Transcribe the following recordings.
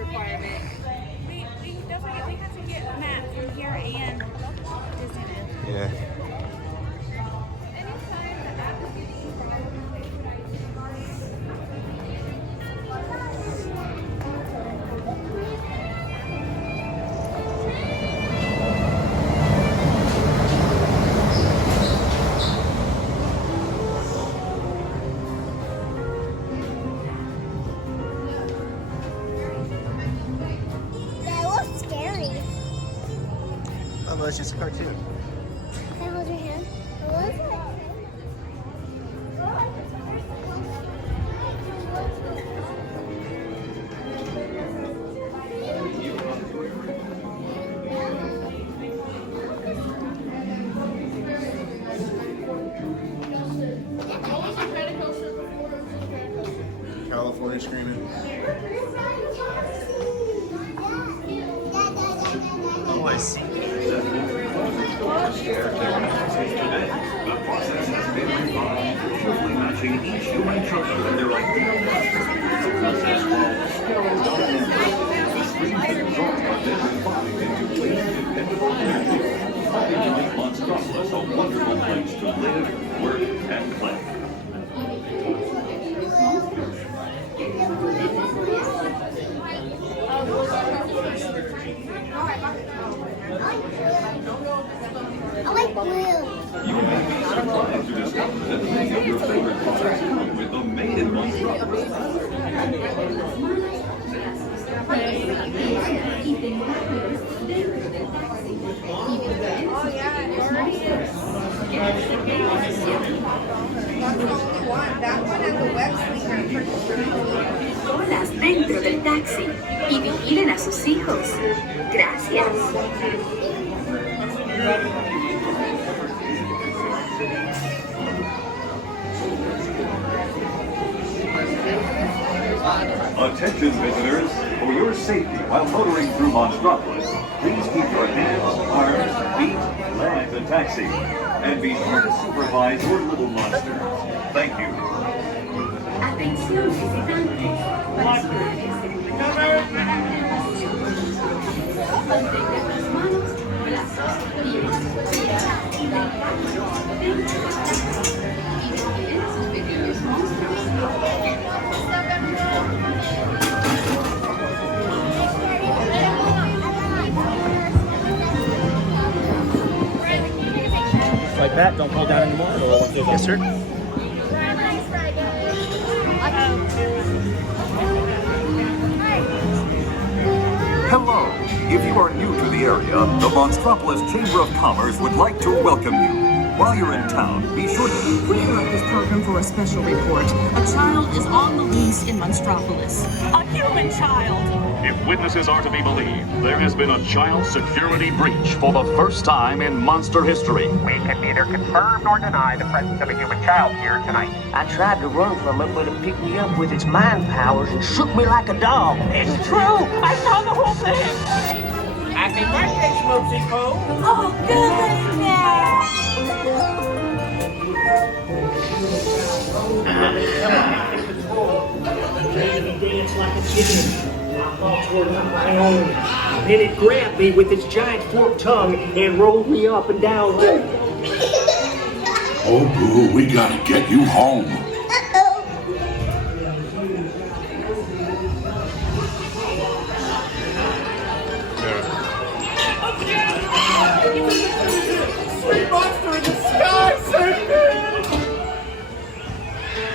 requirement. We don't forget we have to get Matt from here and Disneyland. Yeah. Oh, no, it's just a cartoon. Can I hold your hand? What is it? California screaming. Oh, I see. The process has been refined, perfectly matching each human chunks with their ideal monster. The process called skill dominant. The screens and results are then refined into clean, dependable energy, helping to make Monstropolis a wonderful place to live, work, and play. I like blue. You may be surprised to discover that many of your favorite products come with the Made in Monstropolis. Solas dentro del taxi y vigilen a sus hijos. Gracias. Attention visitors, for your safety while motoring through Monstropolis, please keep your hands, arms, feet, legs in taxi, and be sure to supervise your little monster. Thank you. Atención visitantes. Mantengan las manos, brazos, pies, y dentro del taxi. Y vigilen a sus pequeños monstruos. Like that, don't pull down anymore. Yes, sir. Hello. If you are new to the area, the Monstropolis Chamber of Commerce would like to welcome you. While you're in town, be sure to... We interrupt this program for a special report. A child is on the loose in Monstropolis. A human child! If witnesses are to be believed, there has been a child security breach for the first time in monster history. We can neither confirm nor deny the presence of a human child here tonight. I tried to run from it, but it picked me up with its mind powers and shook me like a dog. It's true! I saw the whole thing! Happy birthday, Smoothie Poo! Oh, goodness! Danced like a chicken. I thought toward my own. Then it grabbed me with its giant forked tongue and rolled me up and down. Oh, Boo, we gotta get you home. Sweet monster in the sky, save me!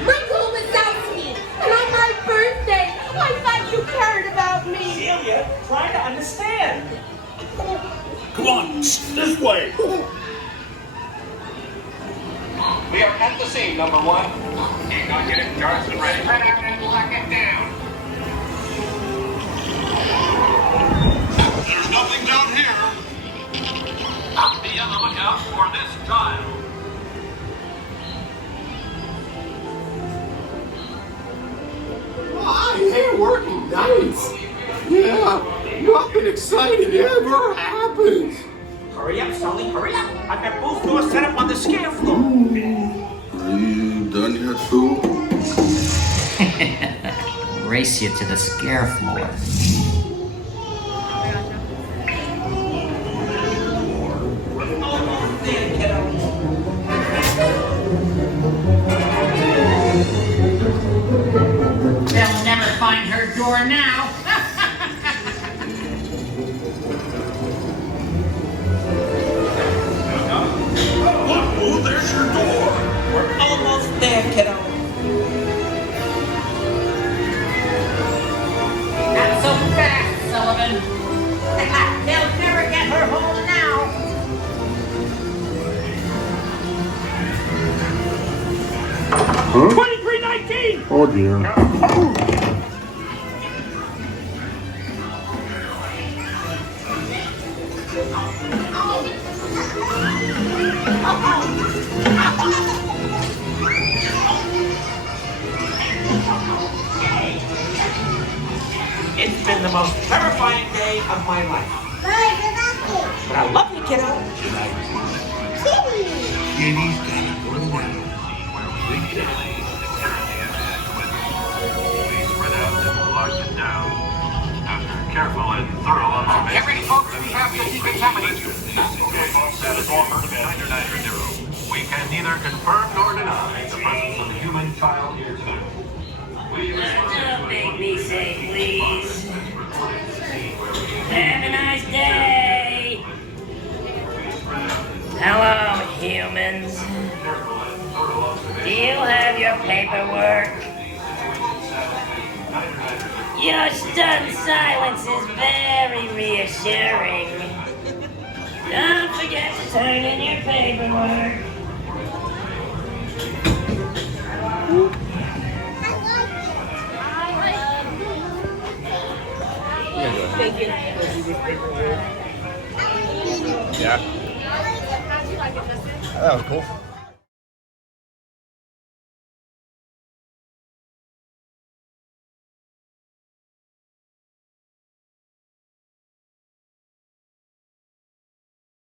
Michael Wazowski, and on my birthday, I thought you cared about me. Celia, try to understand. Come on, this way. We are at the scene, number one. Ain't gonna get it, Johnson ready. Head out and lock it down. There's nothing down here. Be on the lookout for this child. My hair working nice. Yeah, nothing exciting ever happens. Hurry up, Sulley, hurry up. I've got both doors set up on the scare floor. Are you done yet, Boo? Race you to the scare floor. for now. Oh, there's your door. We're almost there, kiddo. Not so fast, Sullivan. They'll never get her home now. Huh? 2319! Oh dear. It's been the most terrifying day of my life. But I love you, kiddo. Kitty's gotta go now. Big daddy. We spread out and locked it down. After careful and thorough observation. Get ready, folks. We have to decontaminate you. Okay, folks, that is all for the 990. We can neither confirm nor deny the presence of a human child here tonight. Don't make me say please. Have a nice day. Hello, humans. Do you have your paperwork? Your stunned silence is very reassuring. Don't forget to turn in your paperwork. Yeah. That was cool.